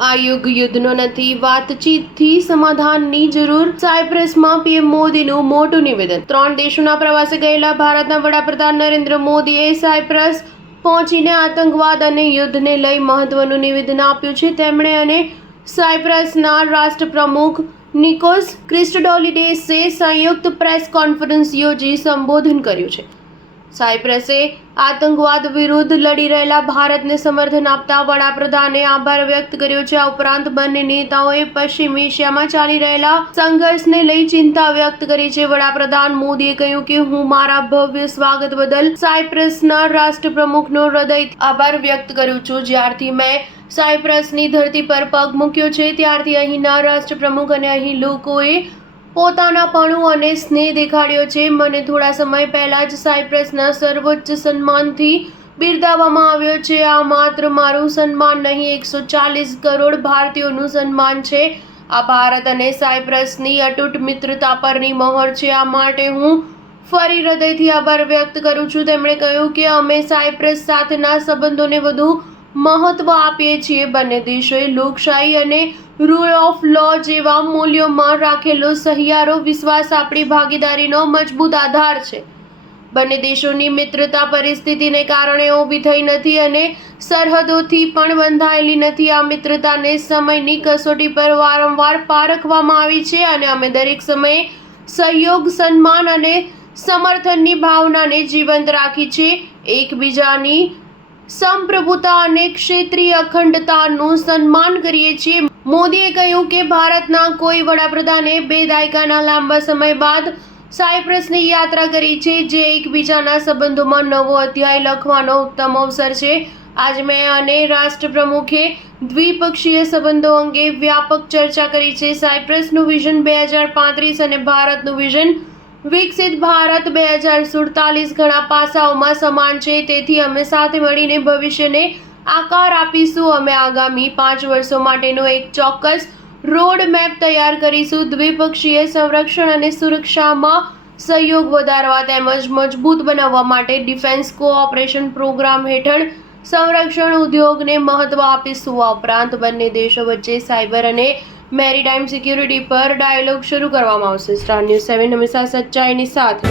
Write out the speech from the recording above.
આ યુગ યુદ્ધનો નથી, વાતચીતથી સમાધાનની જરૂર. સાયપ્રસમાં પીએમ મોદીનું મોટું નિવેદન. 3 દેશોના પ્રવાસે ગયેલા ભારતના વડાપ્રધાન નરેન્દ્ર મોદીએ સાયપ્રસ પહોંચીને આતંકવાદ અને યુદ્ધને લઈ મહત્વનું નિવેદન આપ્યું છે. તેમણે અને સાયપ્રસના રાષ્ટ્રપ્રમુખ નિકોસ ક્રિસ્ટોડોલિડેસે સંયુક્ત પ્રેસ કોન્ફરન્સ યોજી સંબોધન કર્યું છે. સાયપ્રસે આતંકવાદ વિરુદ્ધ લડી રહેલા ભારતને સમર્થન આપતા વડાપ્રધાને આભાર વ્યક્ત કર્યો છે. આ ઉપરાંત બંને નેતાઓએ પશ્ચિમ એશિયામાં ચાલી રહેલા સંઘર્ષને લઈ ચિંતા વ્યક્ત કરી છે. વડાપ્રધાન મોદીએ કહ્યું કે હું મારા ભવ્ય સ્વાગત બદલ સાયપ્રસના રાષ્ટ્રપ્રમુખનો હૃદયથી આભાર વ્યક્ત કરું છું. જ્યારથી મેં સાયપ્રસની ધરતી પર પગ મૂક્યો છે ત્યારથી અહીંના રાષ્ટ્રપ્રમુખ અને અહીં લોકોએ પોતાનાપણું અને સ્નેહ દેખાડ્યો છે. મને થોડા સમય પહેલા જ સાયપ્રસના સર્વોચ્ચ સન્માનથી બિરદાવવામાં આવ્યો છે. આ માત્ર મારું સન્માન નહીં, 140 કરોડ ભારતીયોનું સન્માન છે. આ ભારત અને સાયપ્રસની અતૂટ મિત્રતા પરની મહોર છે. આ માટે હું ફરી હૃદયથી આભાર વ્યક્ત કરું છું. તેમણે કહ્યું કે અમે સાયપ્રસ સાથેના સંબંધોને વધુ મહત્વ આપીએ છીએ. બંને દેશોએ લોકશાહી અને રૂલ ઓફ લો જેવા મૂલ્યોમાં રાખેલો સહિયારો વિશ્વાસ આપણી ભાગીદારીનો મજબૂત આધાર છે. બંને દેશોની મિત્રતા પરિસ્થિતિને કારણે ઊભી થઈ નથી અને સરહદોથી પણ બંધાયેલી નથી. આ મિત્રતાને સમયની કસોટી પર વારંવાર પારખવામાં આવી છે અને અમે દરેક સમયે સહયોગ, સન્માન અને સમર્થનની ભાવનાને જીવંત રાખી છે. એકબીજાની સંપ્રભુતા અને ક્ષેત્રીય અખંડતાનું સન્માન કરીએ છીએ. મોદીએ કહ્યું કે ભારતના કોઈ વડાપ્રધાને 2 દાયકાના લાંબા સમય બાદ સાયપ્રસની યાત્રા કરી છે, જે એકબીજાના સંબંધોમાં નવો અધ્યાય લખવાનો ઉત્તમ અવસર છે. આજે મેં અને રાષ્ટ્રપ્રમુખે દ્વિપક્ષીય સંબંધો અંગે વ્યાપક ચર્ચા કરી છે. સાયપ્રસનું વિઝન 2035 અને ભારતનું વિઝન વિકસિત ભારત 2047 ઘણા પાસાઓમાં સમાન છે. તેથી અમે સાથે મળીને ભવિષ્યને આકાર આપીશું. અમે આગામી 5 વર્ષો માટેનો એક ચોક્કસ રોડ મેપ તૈયાર કરીશું. દ્વિપક્ષીય સંરક્ષણ અને સુરક્ષામાં સહયોગ વધારવા તેમજ મજબૂત બનાવવા માટે ડિફેન્સ કોઓપરેશન પ્રોગ્રામ હેઠળ સંરક્ષણ ઉદ્યોગને મહત્વ આપીશું. આ ઉપરાંત બંને દેશો વચ્ચે સાયબર અને મેરીટાઈમ સિક્યુરિટી પર ડાયલોગ શરૂ કરવામાં આવશે. સ્ટાર ન્યૂઝ 7 હંમેશા સચ્ચાઈની સાથે.